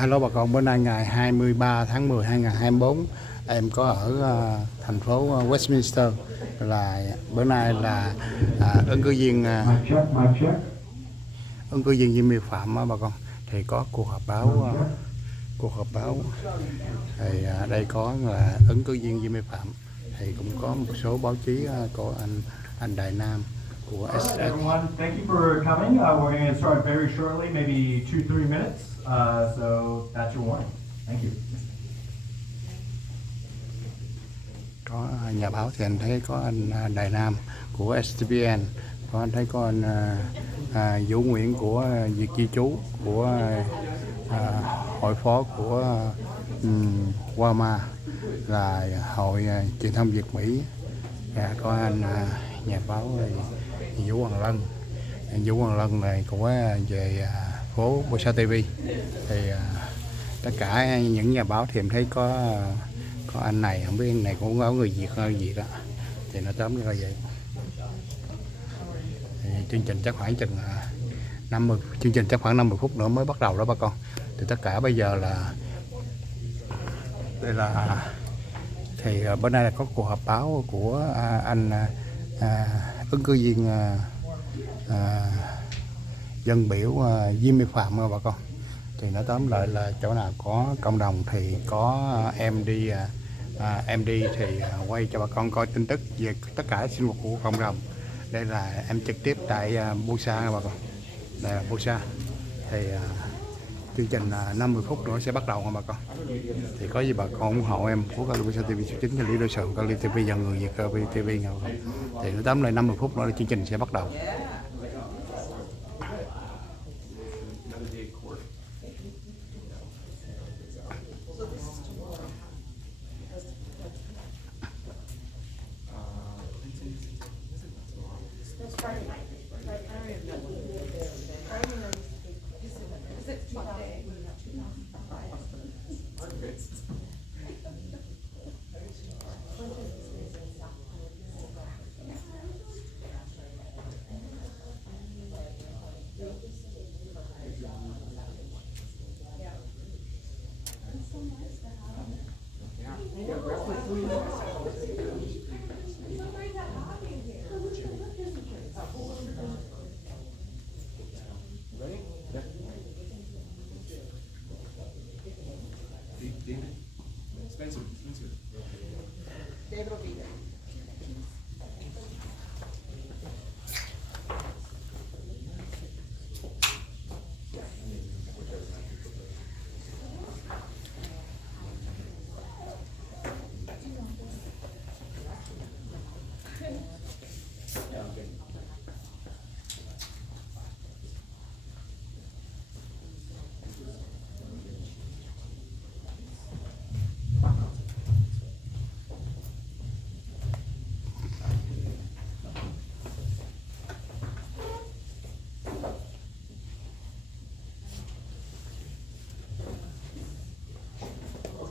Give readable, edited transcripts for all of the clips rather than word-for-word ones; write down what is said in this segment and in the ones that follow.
Hello bà con, bữa nay ngày 23 tháng 10 2024, em có ở thành phố Westminster. Là bữa nay là ứng cử viên Jimmy Pham á bà con, thì có cuộc họp báo thì đây có là ứng cử viên Jimmy Pham, thì cũng có một số báo chí của anh Đại Nam của SS. Everyone, thank you for coming. We're going to start very shortly, maybe 2-3 minutes. So that's your warning. Thank you. Có nhà báo thì anh thấy có anh Đại Nam của STBN, có anh thấy có anh Vũ Nguyễn của Việt Di Trú, của hội phó của WAMA là hội truyền thông Việt Mỹ, và có anh nhà báo Vũ Hoàng Lân. Vũ Hoàng Lân này cũng về phố Bosa TV. Thì tất cả những nhà báo thì em thấy có anh này, không biết anh này cũng có người Việt hơi gì đó, thì nó tóm ra vậy. Thì chương trình chắc khoảng chừng 50 phút nữa mới bắt đầu đó bà con. Thì tất cả bây giờ là đây là thì bữa nay là có cuộc họp báo của anh ứng cử viên dân biểu Jimmy Pham bà con. Thì nó tóm lại là chỗ nào có cộng đồng thì có em đi thì quay cho bà con coi tin tức về tất cả sinh hoạt của cộng đồng. Đây là em trực tiếp tại Bosa bà con, đây là Bosa. Thì chương trình 50 phút nữa sẽ bắt đầu nha bà con. Thì có gì bà con ủng hộ em của kênh Bosa TV số 9 cho Lý Đôi Sườn, kênh TV dần người Việt TV nha bà con. Thì nó tóm lại 50 phút nữa là chương trình sẽ bắt đầu. David will be there.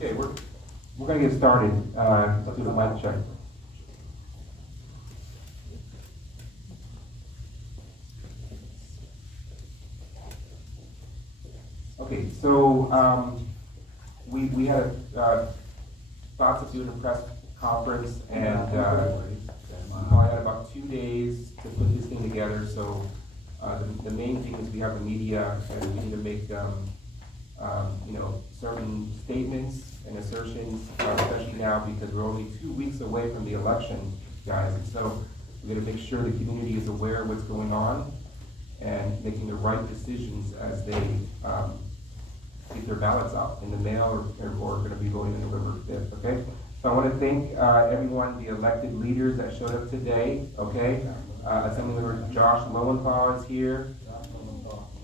Okay, we're going to get started. Let's do the mic check. Okay, so we had thoughts of doing a press conference, and we probably had about 2 days to put this thing together. So the main thing is we have the media, and we need to make certain statements and assertions, especially now because we're only 2 weeks away from the election, guys. And so we're going to make sure the community is aware of what's going on and making the right decisions as they get their ballots out in the mail or going to be voting on November 5th, okay? So I want to thank everyone, the elected leaders that showed up today, okay? Assemblymember Josh Lowenthal is here.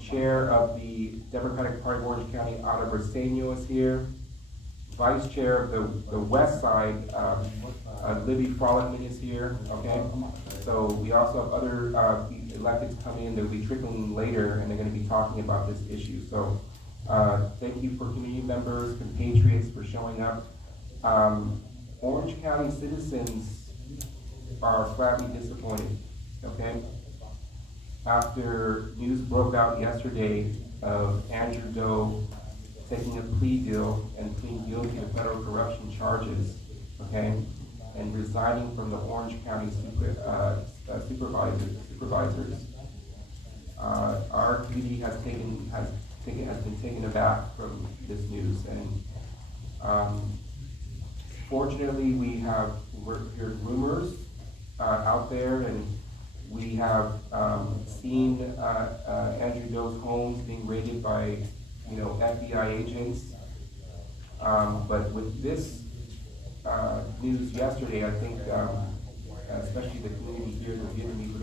Chair of the Democratic Party of Orange County, Otto Briseño, is here. Vice Chair of the West Side, Libby Frolickman is here, okay? So we also have other electeds coming in that will be trickling later, and they're going to be talking about this issue. So thank you for community members, compatriots for showing up. Orange County citizens are flatly disappointed, okay? after news broke out yesterday of Andrew Doe taking a plea deal and pleading guilty to federal corruption charges, okay, and resigning from the Orange County supervisors. Our community has been taken aback from this news, and fortunately, we're heard rumors out there, and we have seen Andrew Doe's homes being raided by, FBI agents. But with this news yesterday, I think, especially the community here, the Vietnamese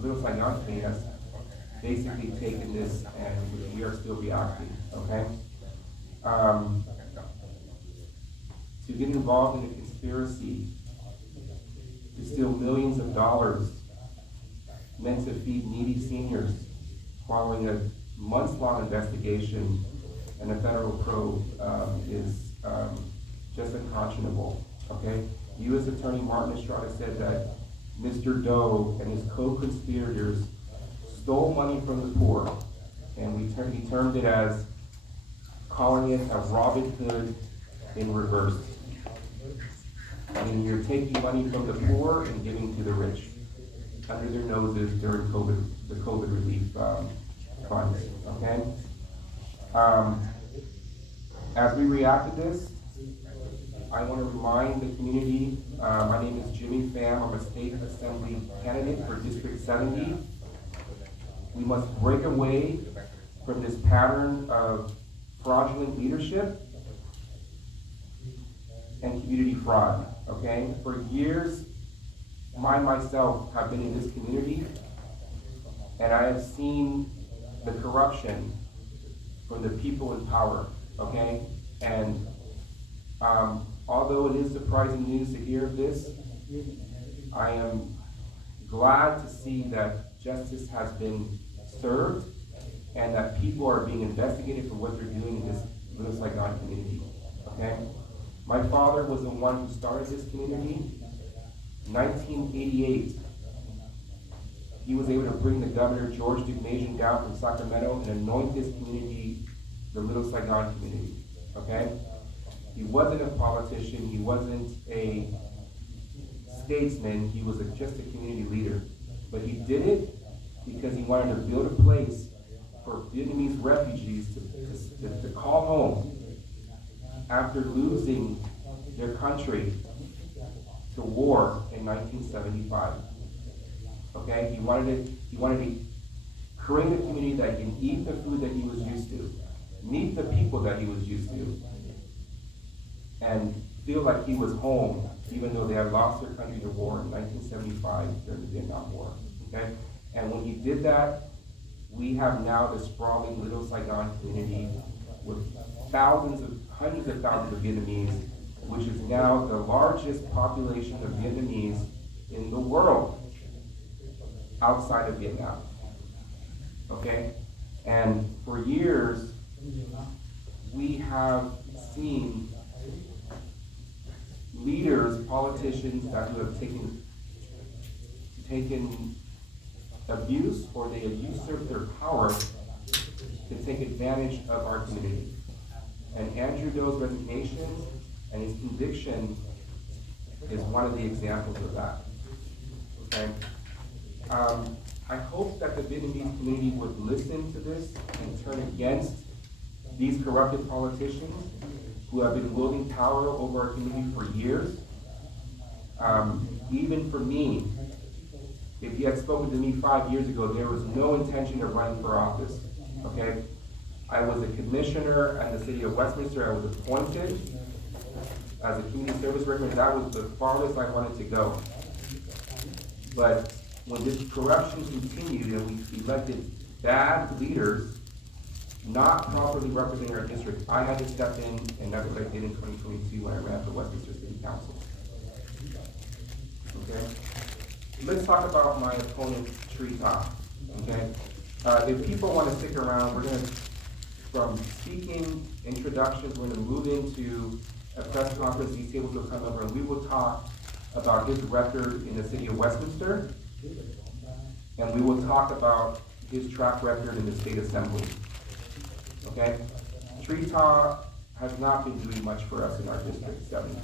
Little Saigon community has basically taken this, and we are still reacting. Okay. To get involved in a conspiracy to steal millions of dollars meant to feed needy seniors following a months-long investigation and a federal probe is just unconscionable, okay? U.S. Attorney Martin Estrada said that Mr. Doe and his co-conspirators stole money from the poor, and he termed it as calling it a Robin Hood in reverse. I mean, you're taking money from the poor and giving to the rich under their noses during the COVID relief funds, okay? As we react to this, I want to remind the community, my name is Jimmy Pham. I'm a state assembly candidate for District 70. We must break away from this pattern of fraudulent leadership and community fraud, okay? For years, myself have been in this community, and I have seen the corruption from the people in power, okay? And although it is surprising news to hear of this, I am glad to see that justice has been served and that people are being investigated for what they're doing in this Little Saigon community, okay? My father was the one who started this community. 1988, he was able to bring the governor, George Dugnajian, down from Sacramento and anoint this community the Little Saigon community, okay? He wasn't a politician, he wasn't a statesman, he was just a community leader. But he did it because he wanted to build a place for Vietnamese refugees to call home after losing their country to war in 1975. Okay, he wanted to create a community that can eat the food that he was used to, meet the people that he was used to, and feel like he was home, even though they had lost their country to war in 1975 during the Vietnam War. Okay, and when he did that, we have now the sprawling Little Saigon community with hundreds of thousands of Vietnamese, which is now the largest population of Vietnamese in the world outside of Vietnam. Okay? And for years, we have seen leaders, politicians that who have taken abuse, or they have usurped their power to take advantage of our community. And Andrew Doe's resignation and his conviction is one of the examples of that. Okay? I hope that the Vietnamese community would listen to this and turn against these corrupted politicians who have been wielding power over our community for years. Even for me, if you had spoken to me 5 years ago, there was no intention of running for office. Okay? I was a commissioner in the city of Westminster. I was appointed as a community service worker, and that was the farthest I wanted to go. But when this corruption continued and we elected bad leaders not properly representing our district, I had to step in, and that's what I did in 2022 when I ran for Westminster City Council. Okay? Let's talk about my opponent, Treetop. Okay? If people want to stick around, we're going to, from speaking, introductions, we're going to move into a press conference. These tables will come over and we will talk about his record in the city of Westminster and we will talk about his track record in the state assembly. Okay? Trita has not been doing much for us in our District 7.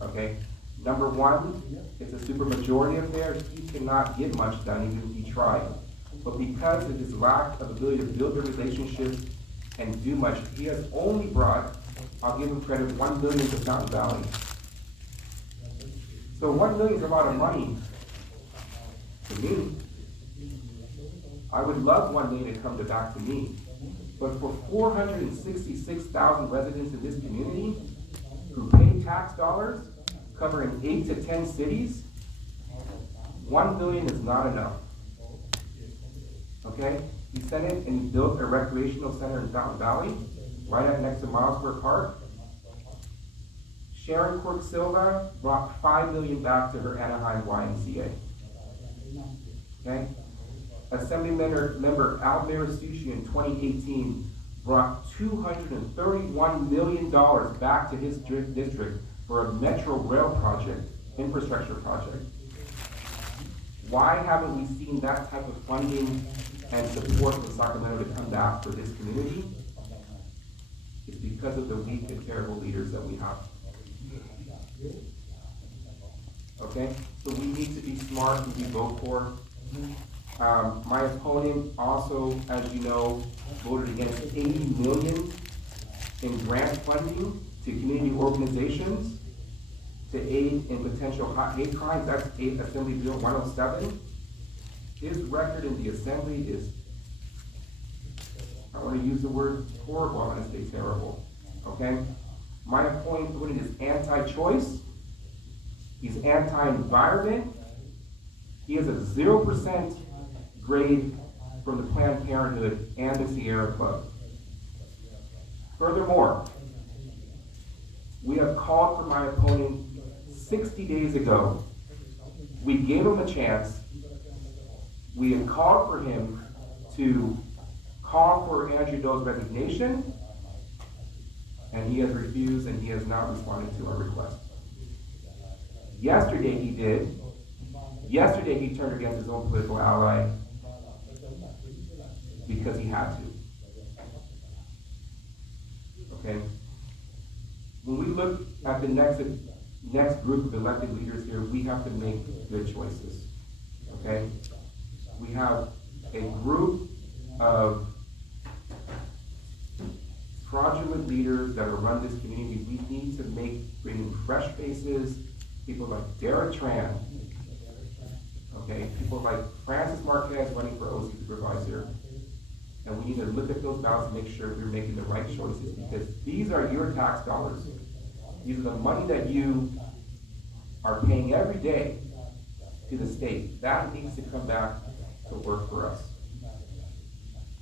Okay? Number one, it's a supermajority affair. He cannot get much done even if he tried. But because of his lack of ability to build a relationship and do much, he has only brought, I'll give him credit, $1 million to Mountain Valley. So $1 million is a lot of money to me. I would love $1 million to come back to me. But for 466,000 residents in this community who pay tax dollars, covering 8 to 10 cities, $1 million is not enough. Okay? He sent it and he built a recreational center in Mountain Valley, right up next to Miles Square Park. Sharon Quirk Silva brought $5 million back to her Anaheim YMCA. Okay? Assemblymember Almir Sushi in 2018 brought $231 million back to his district for a metro rail project, infrastructure project. Why haven't we seen that type of funding and support from Sacramento to come back for this community? It's because of the weak and terrible leaders that we have. Okay, so we need to be smart who we vote for. My opponent also, as you know, voted against $80 million in grant funding to community organizations to aid in potential hate crimes. That's Assembly Bill 107. His record in the Assembly is, I want to use the word horrible, I'm going to say terrible. Okay? My opponent is anti-choice. He's anti-environment. He has a 0% grade from the Planned Parenthood and the Sierra Club. Furthermore, we have called for my opponent 60 days ago. We gave him a chance. We had called for him to call for Andrew Doe's resignation, and he has refused and he has not responded to our request. Yesterday he did. Yesterday he turned against his own political ally because he had to. Okay? When we look at the next group of elected leaders here, we have to make good choices. Okay? We have a group of fraudulent leaders that are run this community. We need to bring in fresh faces, people like Dara Tran, okay, people like Francis Marquez running for OC supervisor. And we need to look at those ballots and make sure we're making the right choices, because these are your tax dollars. These are the money that you are paying every day to the state. That needs to come back to work for us.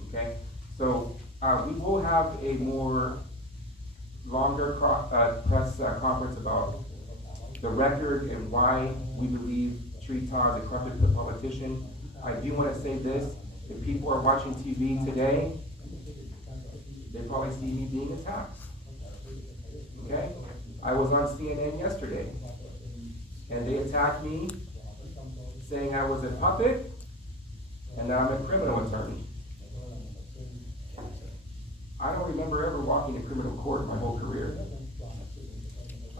Okay? So we will have a more longer press conference about the record and why we believe Trita is a corrupted politician. I do want to say this. If people are watching TV today, they probably see me being attacked. Okay? I was on CNN yesterday, and they attacked me, saying I was a puppet, and that I'm a criminal attorney. I don't remember ever walking in criminal court my whole career.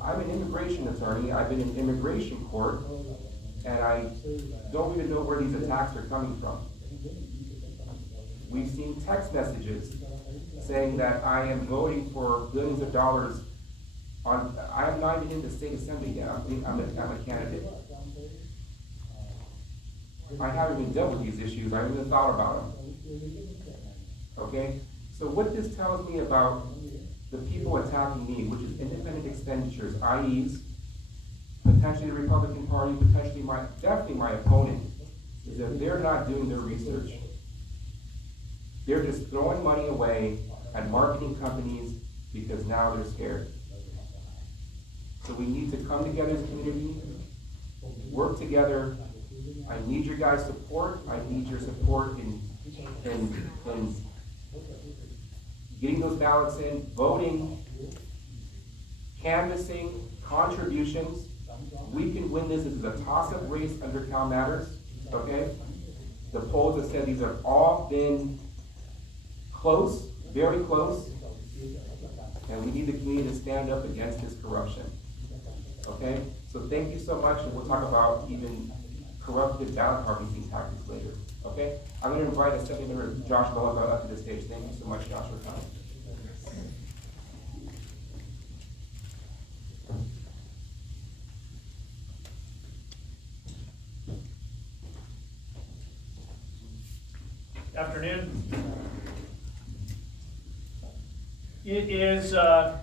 I'm an immigration attorney. I've been in immigration court, and I don't even know where these attacks are coming from. We've seen text messages saying that I am voting for billions of dollars on, I am not even in the state assembly yet. I'm a candidate. I haven't even dealt with these issues. I haven't even thought about them. Okay? So what this tells me about the people attacking me, which is independent expenditures, i.e., potentially the Republican Party, potentially definitely my opponent, is that they're not doing their research. They're just throwing money away at marketing companies because now they're scared. So we need to come together as a community, work together. I need your guys' support. I need your support in getting those ballots in, voting, canvassing, contributions. We can win this. This is a toss-up race under Cal Matters, okay? The polls have said these have all been close, very close, and we need the community to stand up against this corruption. Okay? So thank you so much, and we'll talk about even corrupted ballot harvesting tactics later. Okay? I'm going to invite Assembly Member Josh Mullen up to the stage. Thank you so much, Josh, for coming. Afternoon. It is a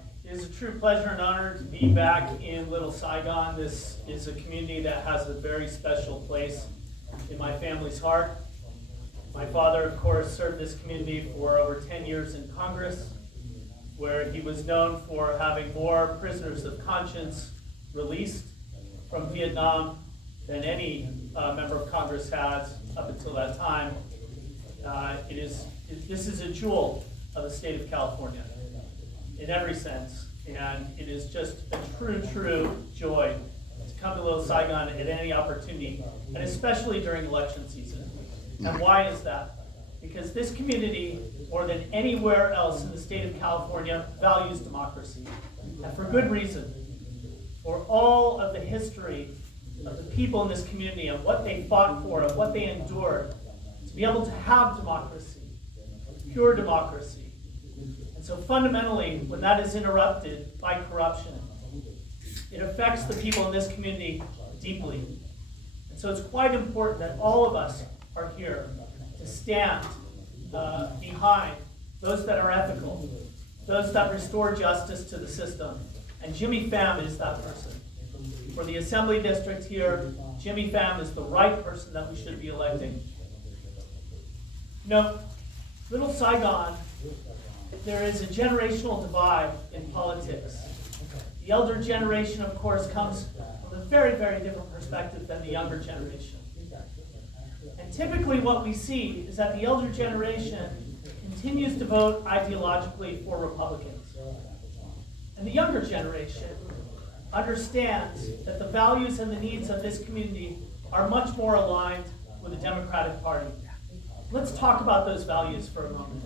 true pleasure and honor to be back in Little Saigon. This is a community that has a very special place in my family's heart. My father, of course, served this community for over 10 years in Congress, where he was known for having more prisoners of conscience released from Vietnam than any member of Congress has up until that time. This is a jewel of the state of California in every sense, and it is just a true joy to come to Little Saigon at any opportunity, and especially during election season. And why is that? Because this community, more than anywhere else in the state of California, values democracy, and for good reason. For all of the history of the people in this community and what they fought for and what they endured, to be able to have democracy, pure democracy. And so fundamentally, when that is interrupted by corruption, it affects the people in this community deeply. And so it's quite important that all of us are here to stand behind those that are ethical, those that restore justice to the system. And Jimmy Pham is that person. For the Assembly District here, Jimmy Pham is the right person that we should be electing. You know, Little Saigon, there is a generational divide in politics. The elder generation, of course, comes from a very different perspective than the younger generation. And typically what we see is that the elder generation continues to vote ideologically for Republicans. And the younger generation understands that the values and the needs of this community are much more aligned with the Democratic Party. Let's talk about those values for a moment.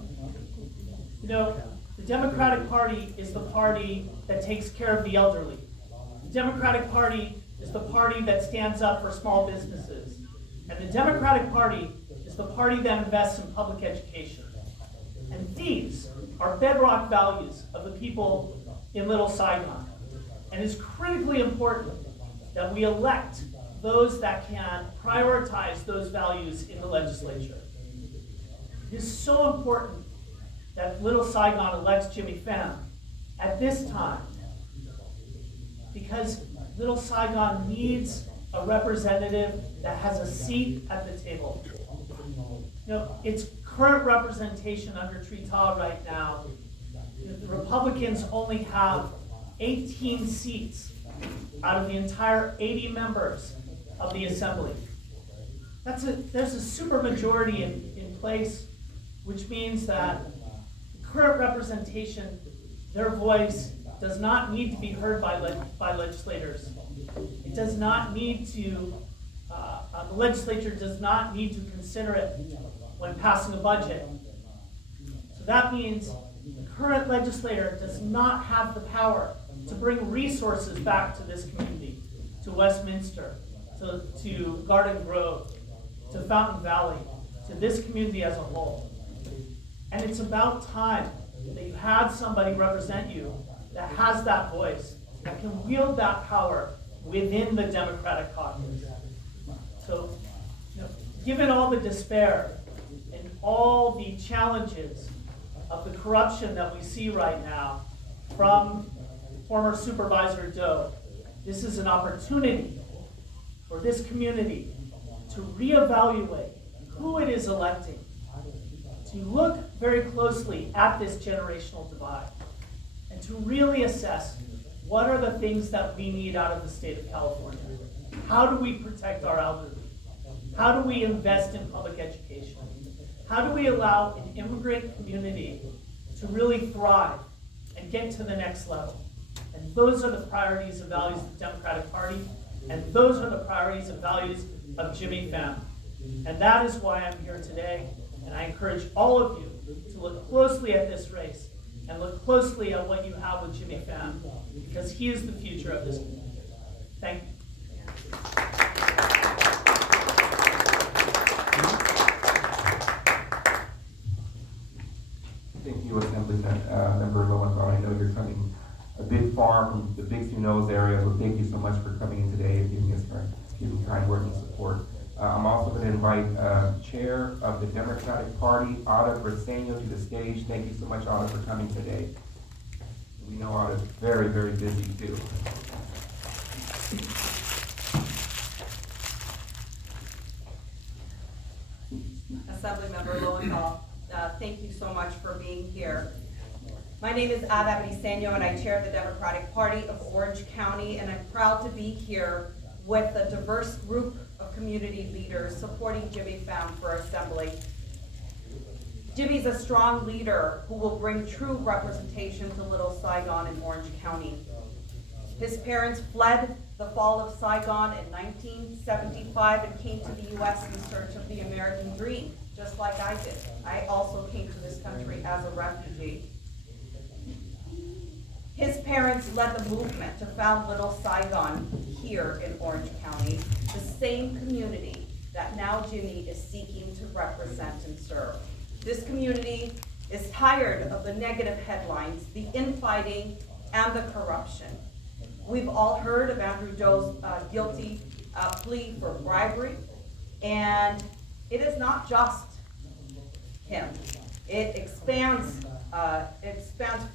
You know, the Democratic Party is the party that takes care of the elderly. The Democratic Party is the party that stands up for small businesses. And the Democratic Party is the party that invests in public education. And these are bedrock values of the people in Little Saigon. And it's critically important that we elect those that can prioritize those values in the legislature. It is so important that Little Saigon elects Jimmy Pham at this time, because Little Saigon needs a representative that has a seat at the table. You know, its current representation under Trita right now, the Republicans only have 18 seats out of the entire 80 members of the Assembly. There's a supermajority in place, which means that the current representation, their voice does not need to be heard by legislators. It does not need to, the legislature does not need to consider it when passing a budget. So that means the current legislator does not have the power to bring resources back to this community, to Westminster, to Garden Grove, to Fountain Valley, to this community as a whole. And it's about time that you had somebody represent you that has that voice, that can wield that power within the Democratic caucus. So, you know, given all the despair and all the challenges of the corruption that we see right now from former Supervisor Doe, this is an opportunity for this community to reevaluate who it is electing, to look very closely at this generational divide, and to really assess what are the things that we need out of the state of California. How do we protect our elderly? How do we invest in public education? How do we allow an immigrant community to really thrive and get to the next level? And those are the priorities and values of the Democratic Party, and those are the priorities and values of Jimmy Pham. And that is why I'm here today. And I encourage all of you to look closely at this race and look closely at what you have with Jimmy Pham, because he is the future of this community. Thank you. Thank you, Assembly Member Lowenthal. I know you're coming a bit far from the Big Sioux Nose area, so thank you so much for coming in today and giving kind words and support. I'm also going to invite Chair of the Democratic Party, Ada Briseño, to the stage. Thank you so much, Ada, for coming today. We know Ada's very, very busy too. Assemblymember Lowenthal, thank you so much for being here. My name is Ada Briseño, and I chair the Democratic Party of Orange County, and I'm proud to be here with a diverse group of community leaders supporting Jimmy Pham for Assembly. Jimmy's a strong leader who will bring true representation to Little Saigon in Orange County. His parents fled the fall of Saigon in 1975 and came to the U.S. in search of the American dream, just like I did. I also came to this country as a refugee. His parents led the movement to found Little Saigon here in Orange County, the same community that now Jimmy is seeking to represent and serve. This community is tired of the negative headlines, the infighting, and the corruption. We've all heard of Andrew Doe's guilty plea for bribery, and it is not just him. It expands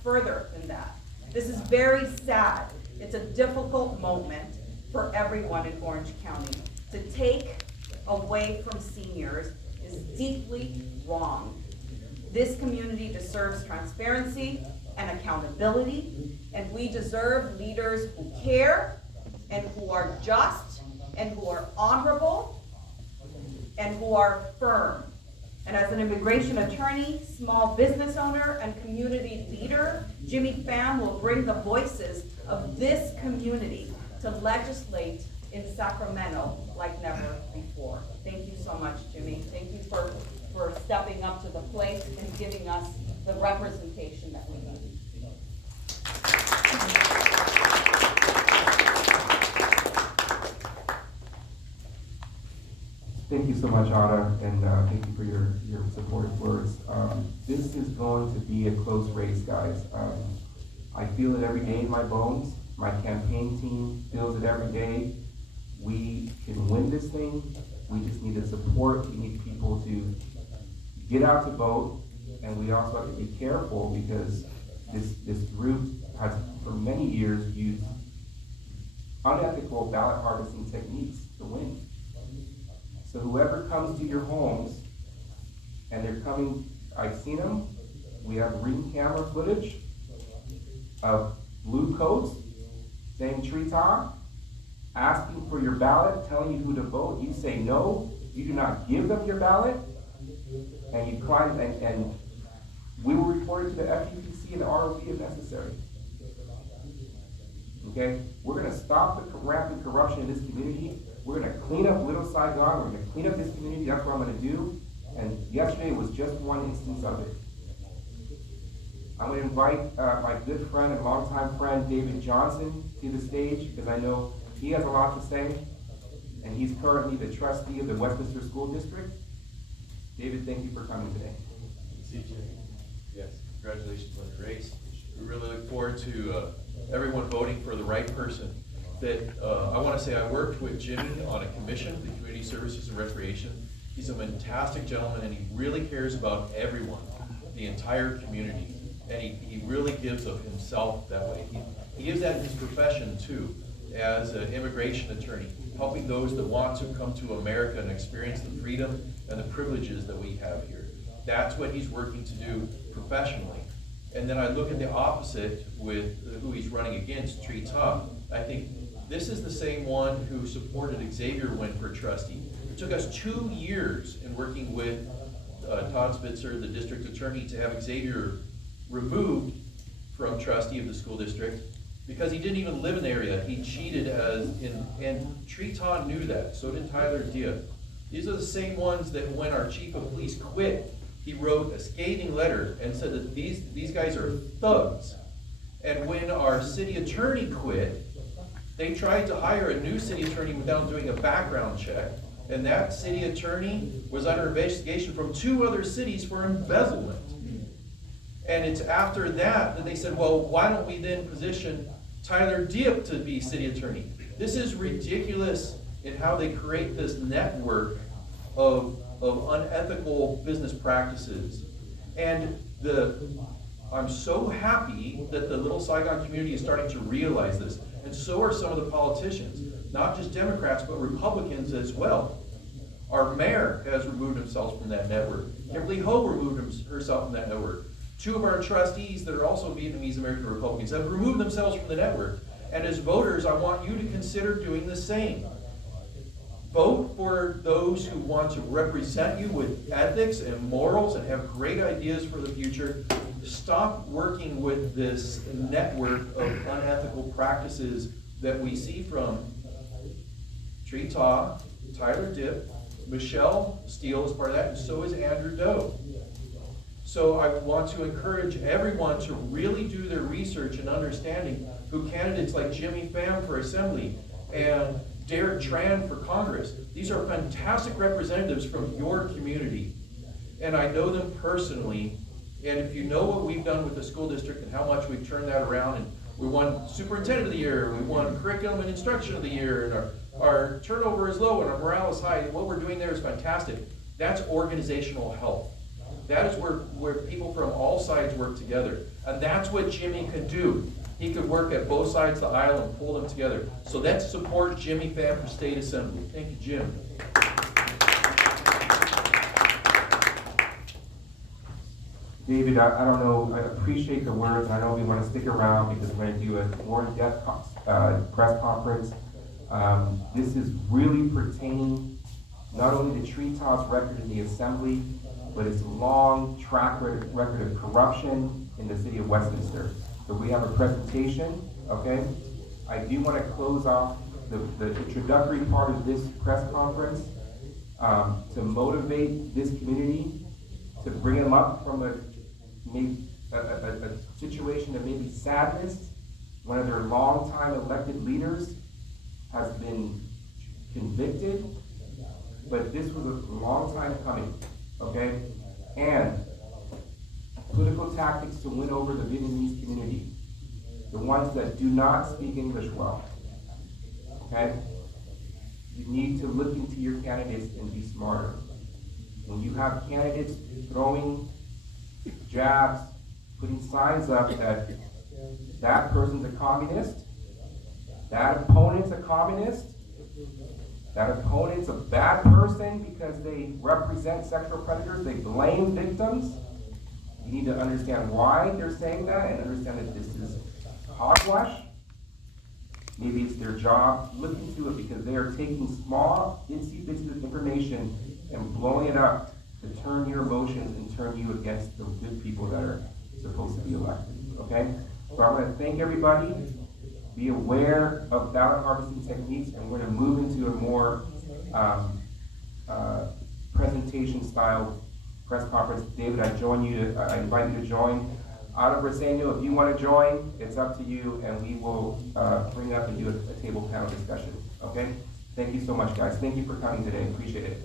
further than that. This is very sad. It's a difficult moment for everyone in Orange County. To take away from seniors is deeply wrong. This community deserves transparency and accountability, and we deserve leaders who care and who are just and who are honorable and who are firm. And as an immigration attorney, small business owner, and community leader, Jimmy Pham will bring the voices of this community to legislate in Sacramento like never before. Thank you so much, Jimmy. Thank you for stepping up to the plate and giving us the representation that we need. Thank you so much, Ada, and thank you for your supportive words. This is going to be a close race, guys. I feel it every day in my bones. My campaign team feels it every day. We can win this thing. We just need the support. We need people to get out to vote, and we also have to be careful because this group has for many years used unethical ballot harvesting techniques to win. So whoever comes to your homes, and they're coming, I've seen them, we have ring camera footage of blue coats saying Tree-Top, asking for your ballot, telling you who to vote. You say no, you do not give them your ballot, and you climb, and we will report it to the FUPC and the ROP if necessary. Okay? We're going to stop the rampant corruption in this community. We're going to clean up Little Saigon. We're going to clean up this community. That's what I'm going to do. And yesterday was just one instance of it. I'm going to invite my good friend and longtime friend, David Johnson, to the stage because I know he has a lot to say. And he's currently the trustee of the Westminster School District. David, thank you for coming today. Yes, congratulations on your race. We really look forward to everyone voting for the right person. I want to say I worked with Jimmy on a commission, the Community Services and Recreation. He's a fantastic gentleman, and he really cares about everyone, the entire community, and he really gives of himself that way. He gives that in his profession too, as an immigration attorney, helping those that want to come to America and experience the freedom and the privileges that we have here. That's what he's working to do professionally. And then I look at the opposite with who he's running against, Tree-Top. I think this is the same one who supported Xavier win for trustee. It took us 2 years in working with Todd Spitzer, the district attorney, to have Xavier removed from trustee of the school district because he didn't even live in the area. He cheated and Tree-Top knew that, so did Tyler Dia. These are the same ones that when our chief of police quit, he wrote a scathing letter and said that these guys are thugs. And when our city attorney quit, they tried to hire a new city attorney without doing a background check. And that city attorney was under investigation from 2 other cities for embezzlement. And it's after that that they said, well, why don't we then position Tyler Diep to be city attorney? This is ridiculous in how they create this network of unethical business practices. And I'm so happy that the Little Saigon community is starting to realize this. And so are some of the politicians, not just Democrats, but Republicans as well. Our mayor has removed himself from that network. Kimberly Ho removed herself from that network. 2 of our trustees that are also Vietnamese American Republicans have removed themselves from the network. And as voters, I want you to consider doing the same. Vote for those who want to represent you with ethics and morals and have great ideas for the future. Stop working with this network of unethical practices that we see from Tree Ta, Tyler Diep, Michelle Steele is part of that, and so is Andrew Doe. So I want to encourage everyone to really do their research and understanding who candidates like Jimmy Pham for Assembly and Derek Tran for Congress. These are fantastic representatives from your community. And I know them personally. And if you know what we've done with the school district and how much we've turned that around, and we won Superintendent of the Year, we won Curriculum and Instruction of the Year, and our turnover is low and our morale is high, and what we're doing there is fantastic. That's organizational health. That is where people from all sides work together. And that's what Jimmy can do. He could work at both sides of the aisle and pull them together. So let's support Jimmy Pham for State Assembly. Thank you, Jim. David, I don't know, I appreciate the words, and I know we want to stick around because we're going to do a more in-depth press conference. This is really pertaining not only to Tree Ta's record in the Assembly, but its long track record of corruption in the city of Westminster. So we have a presentation, okay? I do want to close off the introductory part of this press conference to motivate this community, to bring them up from a situation of maybe sadness. One of their longtime elected leaders has been convicted, but this was a long time coming, okay? And political tactics to win over the Vietnamese community, the ones that do not speak English well, okay? You need to look into your candidates and be smarter. When you have candidates throwing jabs, putting signs up that person's a communist, that opponent's a communist, that opponent's a bad person because they represent sexual predators, they blame victims. You need to understand why they're saying that and understand that this is hogwash. Maybe it's their job. Look into it because they are taking small, itsy bits of information and blowing it up to turn your emotions and turn you against the good people that are supposed to be elected. Okay? So I want to thank everybody. Be aware of ballot harvesting techniques, and we're going to move into a more presentation style press conference. David, I invite you to join. Out of Briseno, if you want to join, it's up to you, and we will bring up and do a table panel discussion. Okay? Thank you so much, guys. Thank you for coming today. Appreciate it.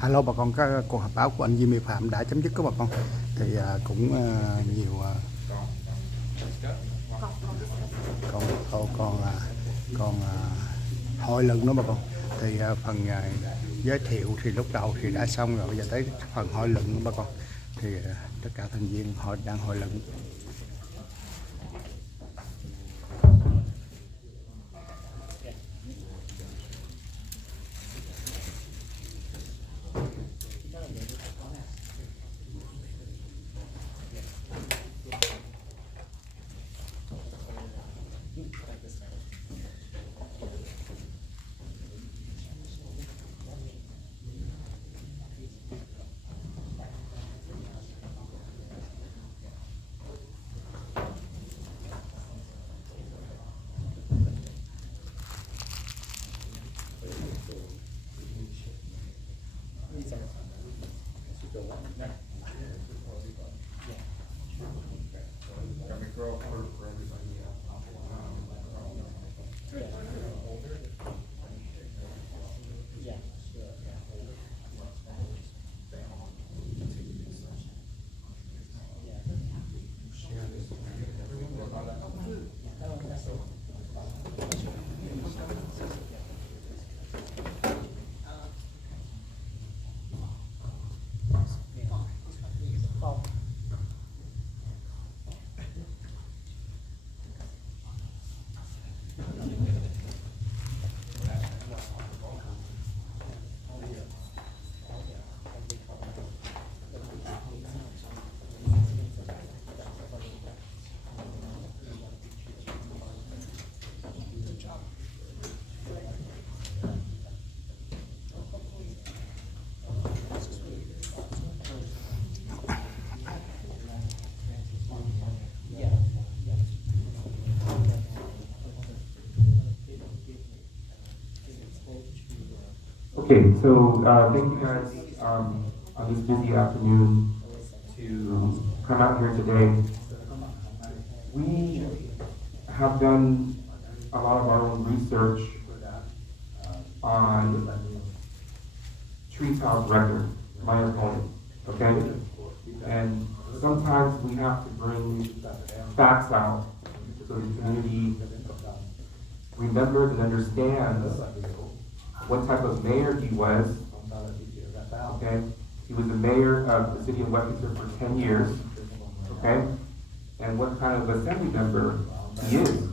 Hello bà con, các cuộc họp báo của anh Jimmy Phạm đã chấm dứt các bà con. Thì cũng nhiều còn hội luận nữa bà con. Thì phần giới thiệu thì lúc đầu thì đã xong rồi, bây giờ tới phần hội luận nữa bà con. Thì tất cả thành viên họ đang hội luận. Okay, so thank you guys on this busy afternoon to come out here today. We have done a lot of our own research on Treetop's record, my opponent, okay? And sometimes we have to bring facts out so the community remembers and understands what type of mayor he was, okay? He was the mayor of the city of Westminster for 10 years, okay? And what kind of assembly member he is,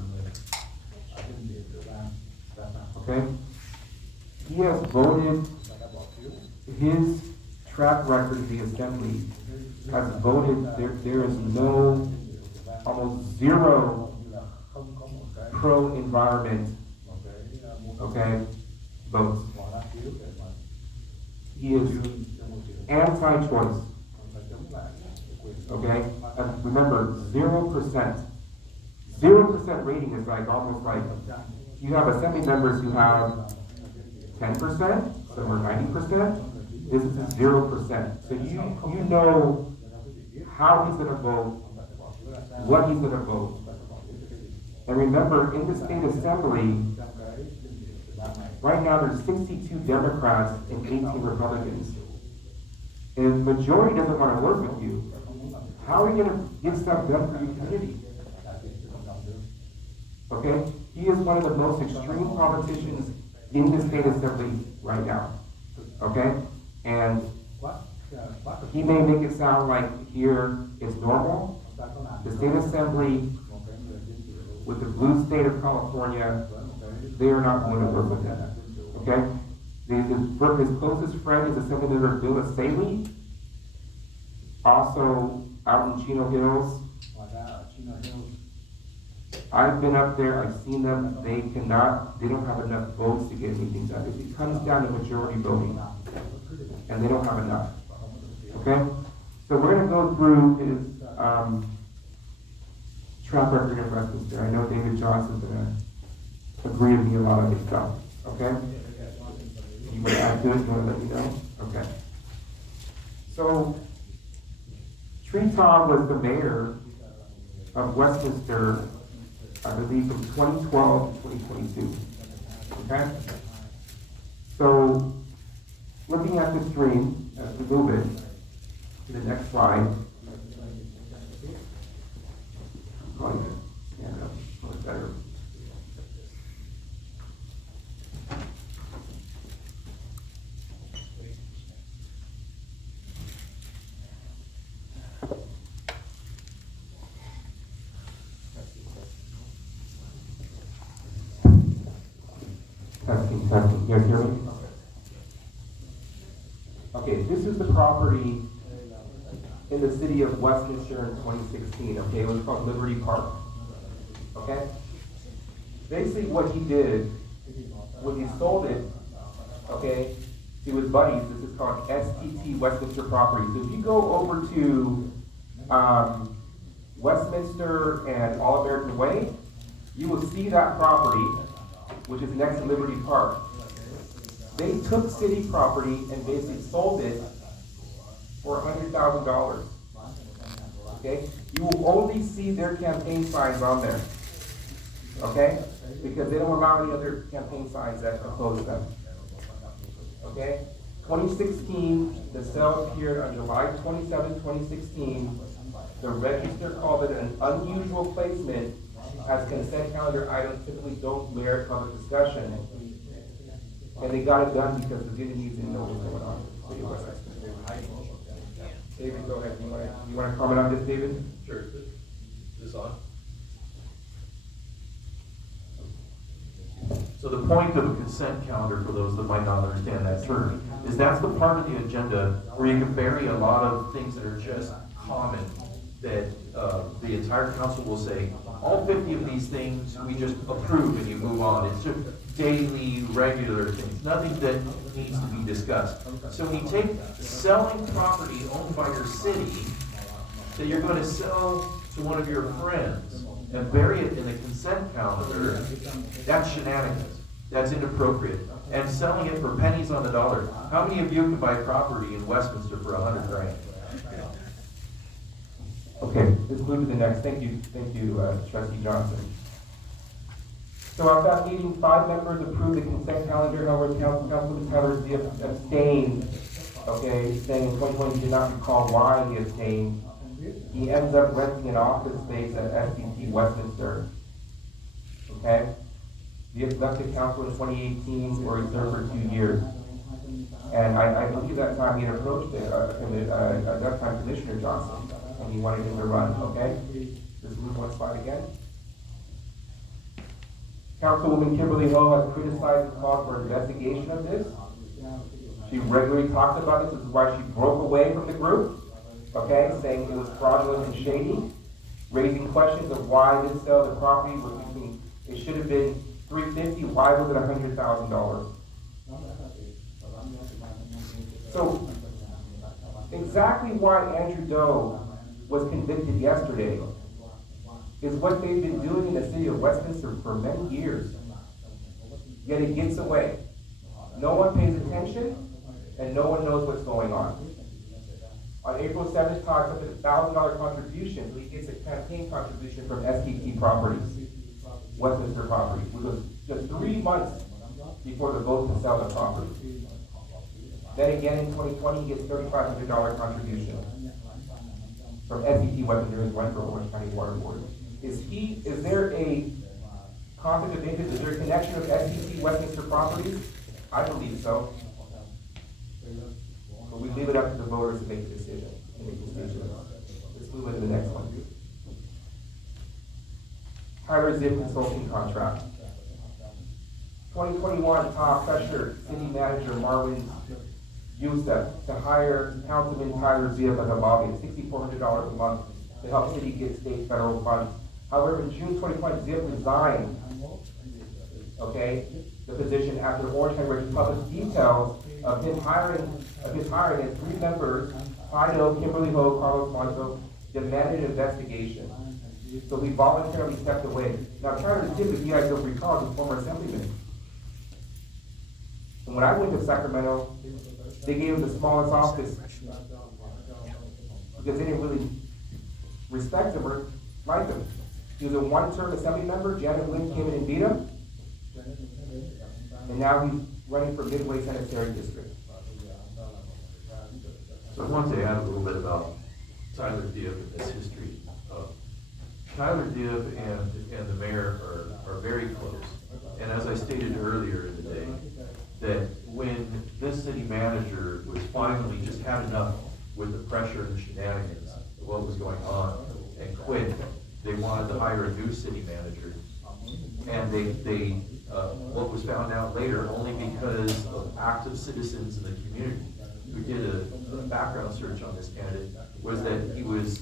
okay? He has voted, his track record in the assembly has voted, there is no, almost zero pro-environment, okay, votes. He is anti-choice, okay? And remember, 0%. 0% rating is like almost like, you have assembly members who have 10%, some are 90%, this is 0%. So you know how he's gonna vote, what he's gonna vote. And remember, in the state assembly, right now there's 62 Democrats and 18 Republicans. And the majority doesn't want to work with you. How are you going to get stuff done for your community? Okay? He is one of the most extreme politicians in the state assembly right now. Okay? And he may make it sound like here is normal. The state assembly with the blue state of California, they are not going to work with him. Okay? His closest friend is Assemblyman Bill Staley, also out in Chino Hills. I've been up there, I've seen them, they don't have enough votes to get anything done. It comes down to majority voting, and they don't have enough. Okay? So we're going to go through his track record in Westminster. I know David Johnson's going to agree with me a lot of this stuff. Okay? You want to add to it? You want to let me know? Okay. So, Treetop was the mayor of Westminster, I believe, from 2012 to 2022. Okay? So, looking at the stream, as we move it to the next slide. I'm going to stand up a little better. Testing, testing. You guys hear me? Okay, this is the property in the city of Westminster in 2016, okay? It was called Liberty Park, okay? Basically what he did was he sold it, okay, to his buddies. This is called STT Westminster Property. So if you go over to Westminster and All American Way, you will see that property, which is next to Liberty Park. They took city property and basically sold it for $100,000. Okay? You will only see their campaign signs on there. Okay? Because they don't allow any other campaign signs that oppose them. Okay? 2016, the sale appeared on July 27, 2016. The register called it an unusual placement, as consent calendar items typically don't merit public discussion. And they got it done because the Vietnamese didn't know what was going on. David, go ahead. You want to comment on this, David? Sure. Is this on? So the point of a consent calendar, for those that might not understand that term, is that's the part of the agenda where you can bury a lot of things that are just common, that the entire council will say, all 50 of these things we just approve and you move on. It's just daily, regular things, nothing that needs to be discussed. So when you take selling property owned by your city that you're going to sell to one of your friends and bury it in the consent calendar, that's shenanigans. That's inappropriate. And selling it for pennies on the dollar. How many of you can buy property in Westminster for $100,000? Okay, let's move to the next. Thank you, Trustee Johnson. So at that meeting, 5 members approved the consent calendar. However, Councilman Tyler Zia abstained. Okay, saying in 2020 he did not recall why he abstained. He ends up renting an office space at SDT Westminster. Okay, he left the council in 2018, where he served for 2 years. And I believe that time he had approached at that time Commissioner Johnson, and he wanted him to run. Okay, let's move one slide again. Councilwoman Kimberly Ho has criticized and called for investigation of this. She regularly talks about this. This is why she broke away from the group, okay, saying it was fraudulent and shady, raising questions of why this sale of the property was between, it should have been $350,000, why was it $100,000? So, exactly why Andrew Doe was convicted yesterday is what they've been doing in the city of Westminster for many years. Yet it gets away. No one pays attention, and no one knows what's going on. On April 7th, Todd accepted a $1,000 contribution, so he gets a campaign contribution from STT Properties, Westminster Properties, which was just 3 months before the vote to sell the property. Then again in 2020, he gets $3,500 contribution from STT Westminster and run for Orange County Water Board. Is there a conflict of interest? Is there a connection with STT Westminster Properties? I believe so. But we leave it up to the voters to make the decision. Let's move on to the next one. Tyler Zip consulting contract. 2021, top pressure, city manager Marvin Youssef to hire Councilman Tyler Zip as a lobbyist, $6,400 a month to help city get state federal funds. However, in June 2020, Zip resigned, okay, the position after Orange County Register published details of his hiring as 3 members, Fido, Kimberly Ho, Carlos Monzo, demanded an investigation. So he voluntarily stepped away. Now, Tyler Zip, if you guys don't recall, is a former assemblyman. And when I went to Sacramento, they gave him the smallest office because they didn't really respect him or like him. He was a 1-term assembly member. Janet Lynn came in and beat him. And now he's running for Midway Sanitary District. So I wanted to add a little bit about Tyler Dibb and this history. Tyler Dibb and the mayor are very close. And as I stated earlier in the day, that when this city manager was finally just had enough with the pressure and the shenanigans of what was going on and quit, they wanted to hire a new city manager. And they what was found out later, only because of active citizens in the community who did a background search on this candidate, was that he was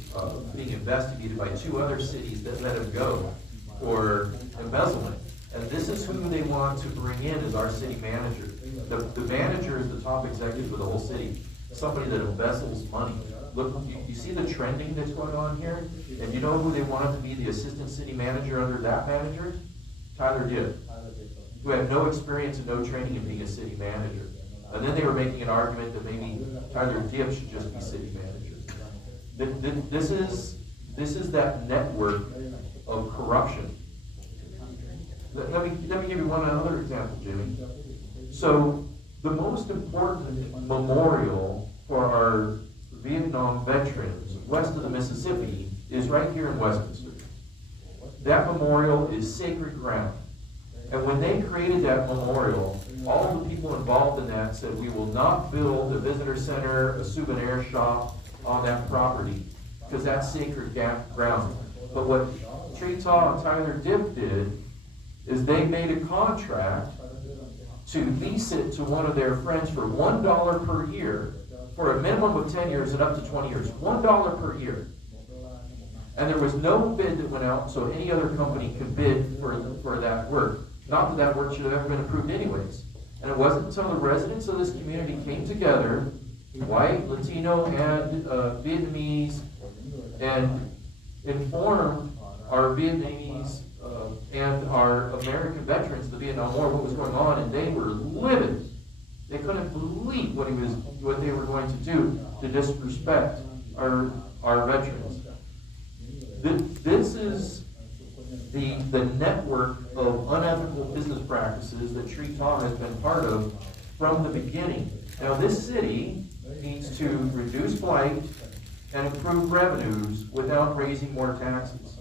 being investigated by 2 other cities that let him go for embezzlement. And this is who they want to bring in as our city manager. The manager is the top executive of the whole city, somebody that embezzles money. Look, you see the trending that's going on here? And you know who they wanted to be the assistant city manager under that manager? Tyler Dibb, who had no experience and no training in being a city manager. And then they were making an argument that maybe Tyler Dibb should just be city manager. This is that network of corruption. Let me give you one other example, Jimmy. So the most important memorial for our Vietnam veterans west of the Mississippi is right here in Westminster. That memorial is sacred ground. And when they created that memorial, all the people involved in that said, we will not build a visitor center, a souvenir shop on that property, because that's sacred ground. But what Tretaw and Tyler Dibb did is they made a contract to lease it to one of their friends for $1 per year for a minimum of 10 years and up to 20 years. $1 per year. And there was no bid that went out, so any other company could bid for that work. Not that that work should have ever been approved anyways. And it wasn't until the residents of this community came together, white, Latino, and Vietnamese, and informed our Vietnamese and our American veterans of the Vietnam War what was going on, and they were livid. They couldn't believe what they were going to do to disrespect our veterans. This is the network of unethical business practices that Tretaw has been part of from the beginning. Now, this city needs to reduce blight and improve revenues without raising more taxes.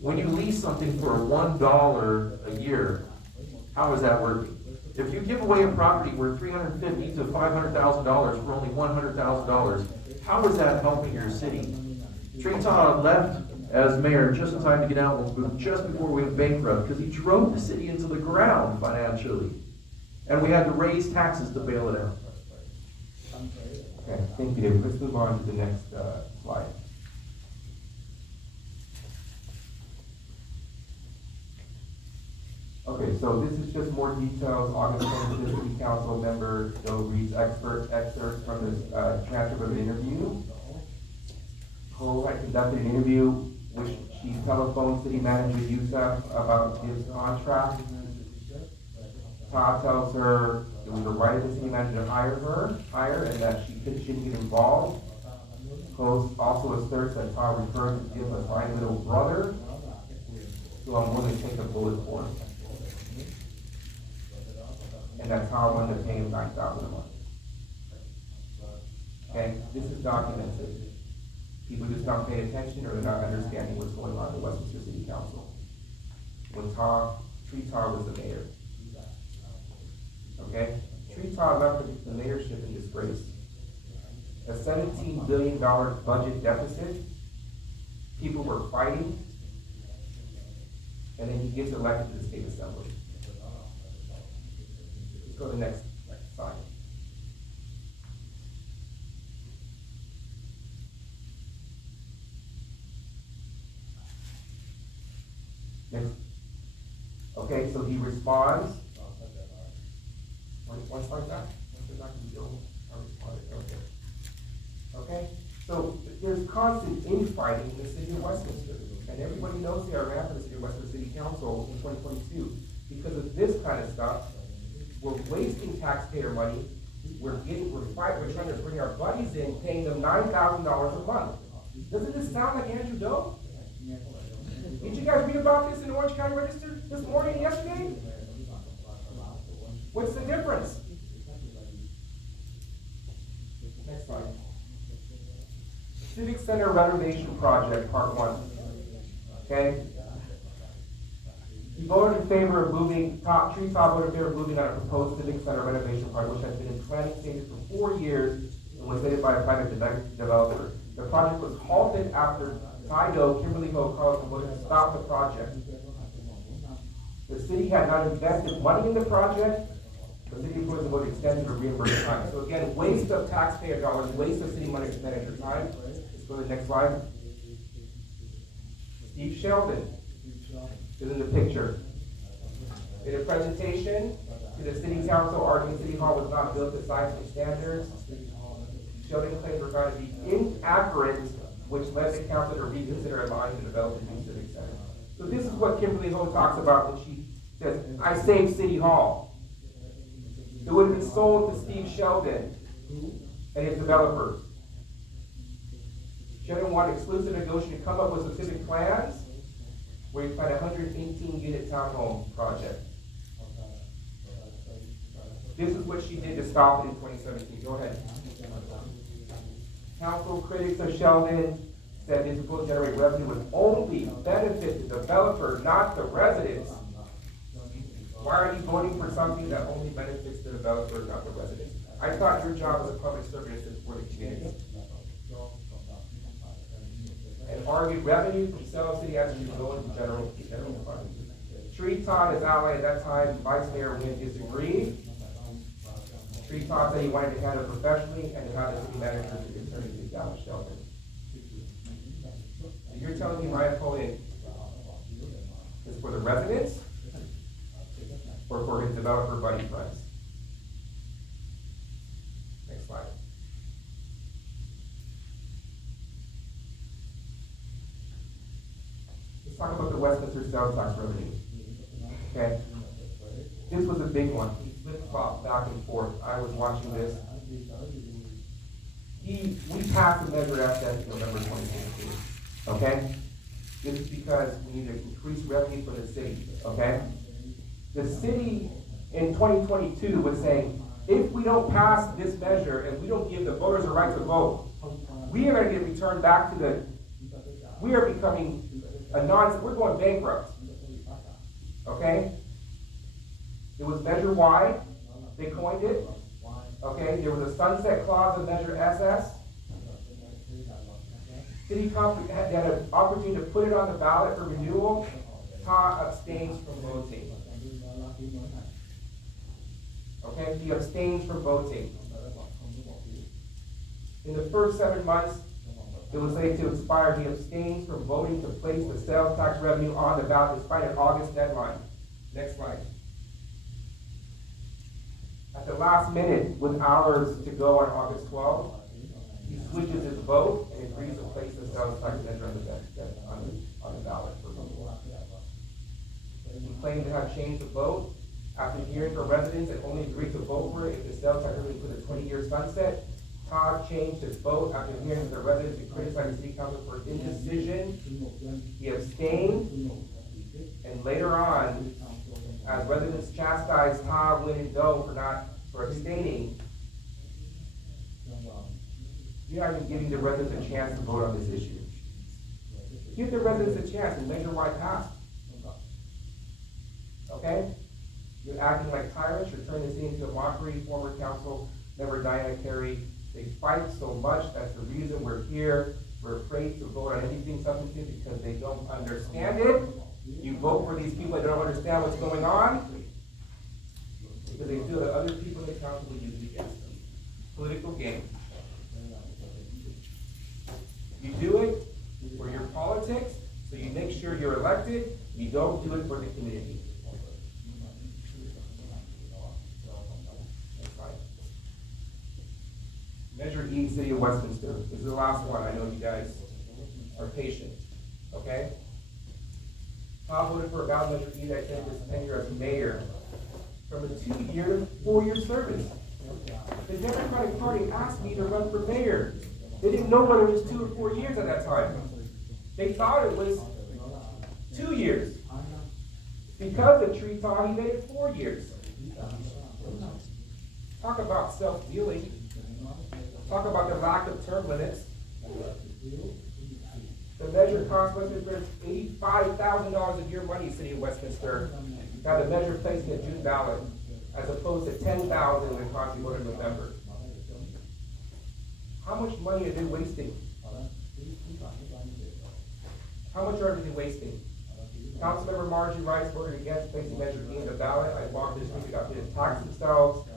When you lease something for $1 a year, how is that working? If you give away a property worth $350,000 to $500,000 for only $100,000, how is that helping your city? Tretaw left as mayor just in time to get out just before we went bankrupt, because he drove the city into the ground financially. And we had to raise taxes to bail it out. Okay, thank you, David. Let's move on to the next slide. Okay, so this is just more details. August 25th, City Council member Joe reads excerpts from this transcript of the interview. Cole had conducted an interview which she telephoned City Manager Youssef about his contract. Todd tells her it was the right of the city manager to hire, and that she shouldn't get involved. Cole also asserts that Todd referred to him as my little brother, so I'm willing to take a bullet for him. And that Todd wanted to pay him $9,000 a month. Okay, this is documented. People just not pay attention or they're not understanding what's going on in the Westminster City Council. When Tretaw was the mayor. Okay? Tretaw left the mayorship in disgrace. A $17 billion budget deficit. People were fighting. And then he gets elected to the state assembly. Let's go to the next slide. Next. Okay, so he responds. One slide back. Okay, so there's constant infighting in the city of Westminster, and everybody knows the ran for the city of Westminster City Council in 2022 because of this kind of stuff. We're wasting taxpayer money. We're trying to bring our buddies in, paying them $9,000 a month. Doesn't this sound like Andrew Doe? Did you guys read about this in the Orange County Register this morning and yesterday? What's the difference? Next slide. Civic Center renovation project, part one. Okay? He voted in favor of moving, Tree Top voted in favor of moving on a proposed Civic Center renovation project, which has been in planning stages for 4 years and was headed by a private developer. The project was halted after Tido, Kimberly Ho, called and voted to stop the project. The city had not invested money in the project. The city employees voted extended or reimbursed time. So again, waste of taxpayer dollars, waste of city money expenditure time. Let's go to the next slide. Steve Sheldon is in the picture. In a presentation to the city council arguing City Hall was not built to seismic standards, Sheldon claims were found to be inaccurate, which led the council to reconsider allowing the development of the civic center. So this is what Kimberly Ho talks about when she says, I saved City Hall. It would have been sold to Steve Sheldon and his developers. Sheldon wanted exclusive negotiation to come up with specific plans where he planned a 118-unit townhome project. This is what she did to stop it in 2017. Go ahead. Council critics of Sheldon said this will generate revenue would only benefit the developer, not the residents. Why are you voting for something that only benefits the developer, not the residents? I thought your job as a public servant is to support the community. And argued revenue from sale of city assets should go into general fund. Treetop, his ally at that time, Vice Mayor Vien, disagreed. Treetop said he wanted to handle it professionally and to have the city manager to concerning to Dallas Sheldon. And you're telling me my opponent is for the residents or for his developer buddy friends? Next slide. Let's talk about the Westminster sales tax revenue. Okay? This was a big one. He flip-flopped back and forth. I was watching this. We passed the Measure SF in November 2016. Okay? This is because we need to increase revenue for the city. Okay? The city in 2022 was saying, if we don't pass this measure and we don't give the voters a right to vote, we are going to get returned back to we are becoming we're going bankrupt. Okay? It was Measure Y. They coined it. Okay? There was a sunset clause of Measure SS. City Council had an opportunity to put it on the ballot for renewal. Todd abstains from voting. Okay? He abstains from voting. In the first 7 months, it was laid to expire. He abstains from voting to place the sales tax revenue on the ballot despite an August deadline. Next slide. At the last minute, with hours to go on August 12th, he switches his vote and agrees to place the sales tax measure on the ballot for renewal. He claimed to have changed the vote after hearing from residents and only agreed to vote for it if the sales tax revenue put a 20-year sunset. Todd changed his vote after hearing from the residents and criticized the city council for indecision. He abstained, and later on, as residents chastised Todd, Wynn, and Doe for abstaining, you're not even giving the residents a chance to vote on this issue. Give the residents a chance and Measure Y pass. Okay? You're acting like tyrants. You're turning the city into a mockery. Former council member Diana Carey, they fight so much. That's the reason we're here. We're afraid to vote on anything substantive because they don't understand it. You vote for these people that don't understand what's going on because they feel that other people in the council will use it against them. Political game. You do it for your politics, so you make sure you're elected. You don't do it for the community. Next slide. Measure E, City of Westminster. This is the last one. I know you guys are patient. Okay? Tom voted for a ballot Measure E that extended his tenure as mayor from a 2-year to 4-year service. The Democratic Party asked me to run for mayor. They didn't know whether it was 2 or 4 years at that time. They thought it was 2 years. Because of Treetop, he made it 4 years. Talk about self-dealing. Talk about the lack of term limits. The measure cost Westminster $85,000 of your money, City of Westminster. Now the measure placed in the June ballot, as opposed to $10,000 when it cost you voted in November. How much money are they wasting? How much are they wasting? Councilmember Margie Rice voted against placing Measure B in the ballot. I walked this week about to tax themselves.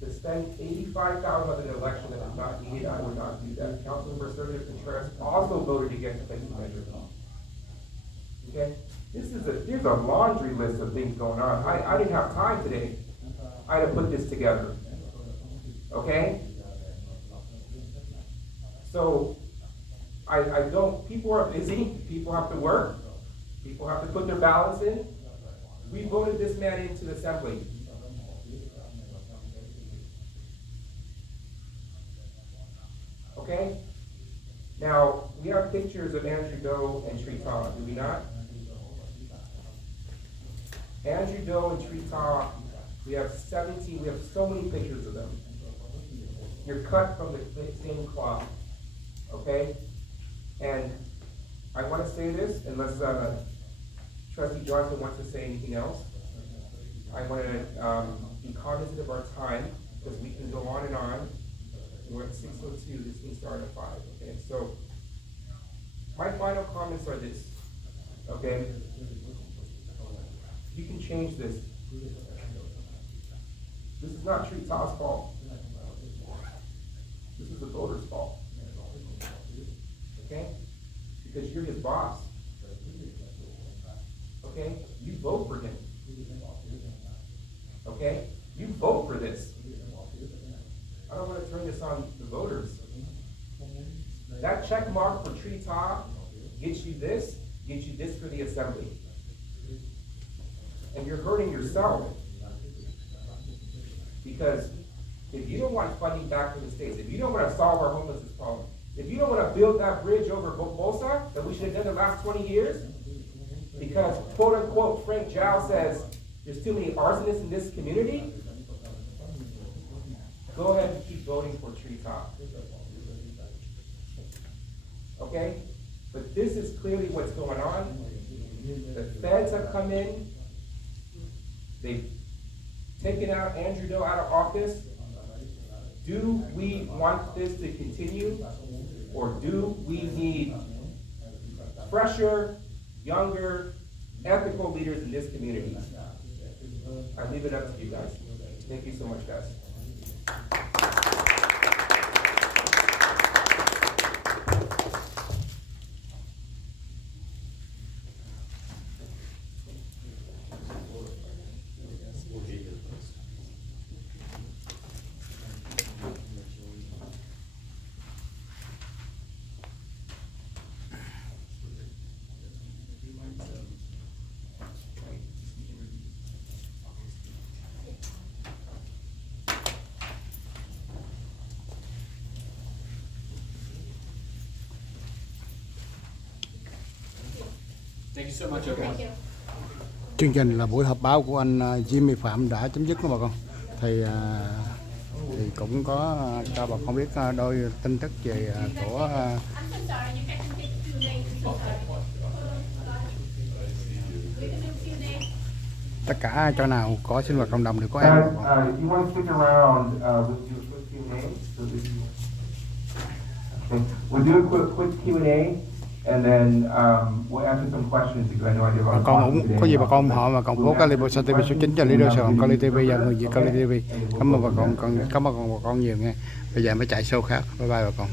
To spend $85,000 on an election that is not needed, I would not do that. Councilmember Sergio Contreras also voted against placing Measure B. Okay? There's a laundry list of things going on. I didn't have time today. I had to put this together. Okay? So, I don't, people are busy, people have to work, people have to put their ballots in. We voted this man into the assembly. Okay? Now, we have pictures of Andrew Doe and Trita, do we not? Andrew Doe and Trita, we have 17, we have so many pictures of them. You're cut from the same cloth, okay? And I want to say this, unless Trustee Johnson wants to say anything else. I want to be cognizant of our time, because we can go on and on. We're at 6:02, this thing started at 5, okay? So, my final comments are this, okay? You can change this. This is not Trita's fault. This is the voters' fault. Okay? Because you're his boss. Okay? You vote for him. Okay? You vote for this. I don't want to turn this on the voters. That check mark for Trita gets you this for the assembly. And you're hurting yourself. Because if you don't want funding back from the states, if you don't want to solve our homelessness problem, if you don't want to build that bridge over Bosa that we should have done the last 20 years, because quote unquote Frank Jow says there's too many arsonists in this community, go ahead and keep voting for Treetop. Okay? But this is clearly what's going on. The feds have come in. They've taken out Andrew Doe out of office. Do we want this to continue? Or do we need fresher, younger, ethical leaders in this community? I leave it up to you guys. Thank you so much, guys. Thank you so much, everyone. Chương trình là buổi họp báo của anh Jimmy Pham đã chấm dứt đó bà con. Thì cũng có cho bà con biết đôi tin tức về của tất cả chỗ nào có sinh hoạt cộng đồng đều có em. You want to stick around, we'll do a quick Q&A. And then we'll answer some questions because I know I did a lot Bà of con talking cũng today. có gì bà con ủng hộ mà cộng phố Cali Sa TV số 9 cho Leader Sài Gòn Cali TV và người Việt Cali TV. Cảm ơn bà con nhiều nghe. Bây giờ mới chạy show khác. Bye bye bà con.